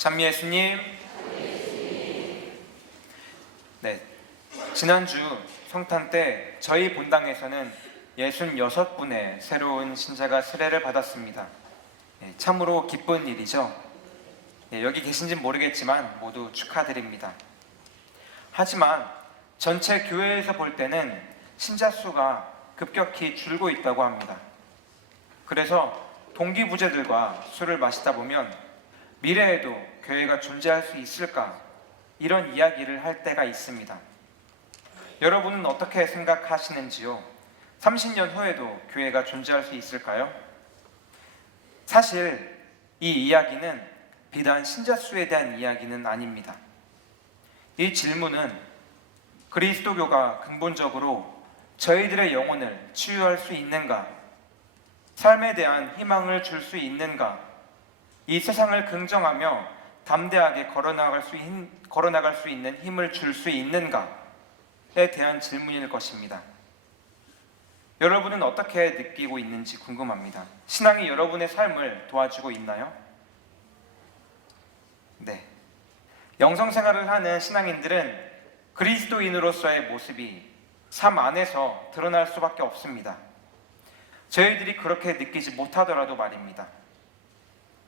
찬미 예수님. 네, 지난주 성탄 때 저희 본당에서는 66분의 새로운 신자가 세례를 받았습니다. 참으로 기쁜 일이죠. 여기 계신지는 모르겠지만 모두 축하드립니다. 하지만 전체 교회에서 볼 때는 신자 수가 급격히 줄고 있다고 합니다. 그래서 동기부재들과 술을 마시다 보면 미래에도 교회가 존재할 수 있을까? 이런 이야기를 할 때가 있습니다. 여러분은 어떻게 생각하시는지요? 30년 후에도 교회가 존재할 수 있을까요? 사실 이 이야기는 비단 신자 수에 대한 이야기는 아닙니다. 이 질문은 그리스도교가 근본적으로 저희들의 영혼을 치유할 수 있는가? 삶에 대한 희망을 줄 수 있는가? 이 세상을 긍정하며 담대하게 걸어나갈 수 있는 힘을 줄 수 있는가에 대한 질문일 것입니다. 여러분은 어떻게 느끼고 있는지 궁금합니다. 신앙이 여러분의 삶을 도와주고 있나요? 네. 영성생활을 하는 신앙인들은 그리스도인으로서의 모습이 삶 안에서 드러날 수밖에 없습니다. 저희들이 그렇게 느끼지 못하더라도 말입니다.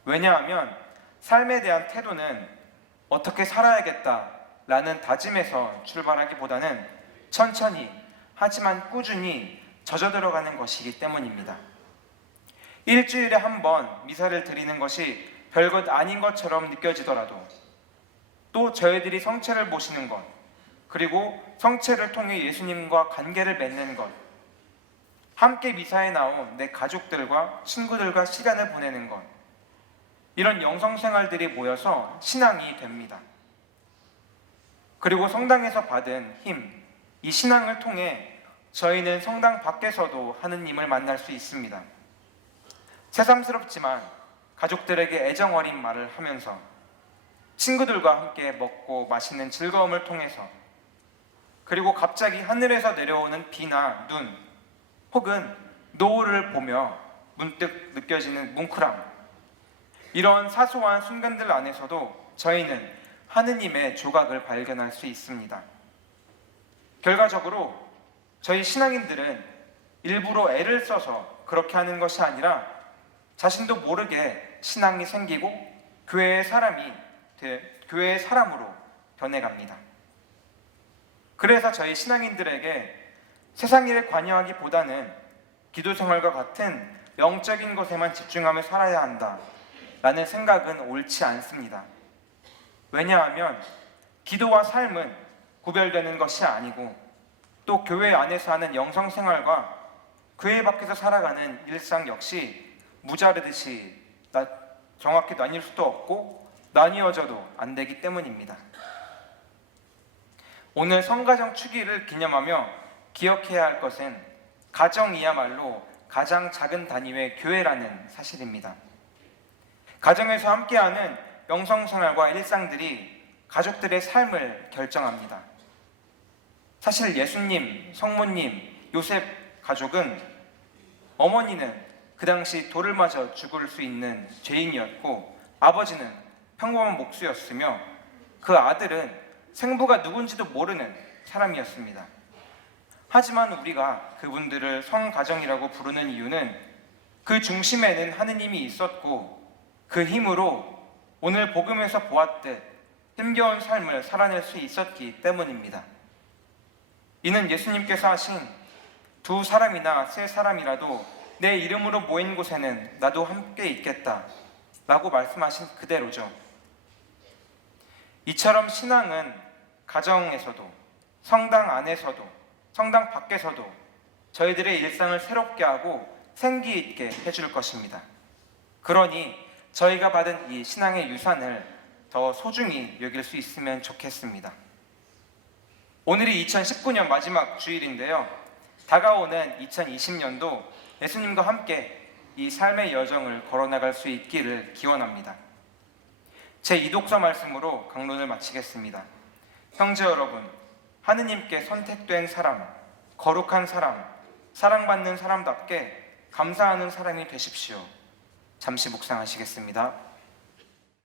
왜냐하면 삶에 대한 태도는 어떻게 살아야겠다라는 다짐에서 출발하기보다는 천천히 하지만 꾸준히 젖어들어가는 것이기 때문입니다. 일주일에 한 번 미사를 드리는 것이 별것 아닌 것처럼 느껴지더라도 또 저희들이 성체를 모시는 것, 그리고 성체를 통해 예수님과 관계를 맺는 것, 함께 미사에 나온 내 가족들과 친구들과 시간을 보내는 것, 이런 영성생활들이 모여서 신앙이 됩니다. 그리고 성당에서 받은 힘, 이 신앙을 통해 저희는 성당 밖에서도 하느님을 만날 수 있습니다. 새삼스럽지만 가족들에게 애정 어린 말을 하면서 친구들과 함께 먹고 마시는 즐거움을 통해서, 그리고 갑자기 하늘에서 내려오는 비나 눈 혹은 노을을 보며 문득 느껴지는 뭉클함, 이런 사소한 순간들 안에서도 저희는 하느님의 조각을 발견할 수 있습니다. 결과적으로 저희 신앙인들은 일부러 애를 써서 그렇게 하는 것이 아니라 자신도 모르게 신앙이 생기고 교회의 사람으로 변해갑니다. 그래서 저희 신앙인들에게 세상 일에 관여하기보다는 기도 생활과 같은 영적인 것에만 집중하며 살아야 한다 라는 생각은 옳지 않습니다. 왜냐하면 기도와 삶은 구별되는 것이 아니고 또 교회 안에서 하는 영성생활과 교회 밖에서 살아가는 일상 역시 무자르듯이 정확히 나뉠 수도 없고 나뉘어져도 안 되기 때문입니다. 오늘 성가정 축일을 기념하며 기억해야 할 것은 가정이야말로 가장 작은 단위의 교회라는 사실입니다. 가정에서 함께하는 영성생활과 일상들이 가족들의 삶을 결정합니다. 사실 예수님, 성모님, 요셉 가족은 어머니는 그 당시 돌을 맞아 죽을 수 있는 죄인이었고 아버지는 평범한 목수였으며 그 아들은 생부가 누군지도 모르는 사람이었습니다. 하지만 우리가 그분들을 성가정이라고 부르는 이유는 그 중심에는 하느님이 있었고 그 힘으로 오늘 복음에서 보았듯 힘겨운 삶을 살아낼 수 있었기 때문입니다. 이는 예수님께서 하신 두 사람이나 세 사람이라도 내 이름으로 모인 곳에는 나도 함께 있겠다 라고 말씀하신 그대로죠. 이처럼 신앙은 가정에서도 성당 안에서도 성당 밖에서도 저희들의 일상을 새롭게 하고 생기 있게 해줄 것입니다. 그러니 저희가 받은 이 신앙의 유산을 더 소중히 여길 수 있으면 좋겠습니다. 오늘이 2019년 마지막 주일인데요. 다가오는 2020년도 예수님과 함께 이 삶의 여정을 걸어나갈 수 있기를 기원합니다. 제2독서 말씀으로 강론을 마치겠습니다. 형제 여러분, 하느님께 선택된 사람, 거룩한 사람, 사랑받는 사람답게 감사하는 사람이 되십시오. 잠시 묵상하시겠습니다.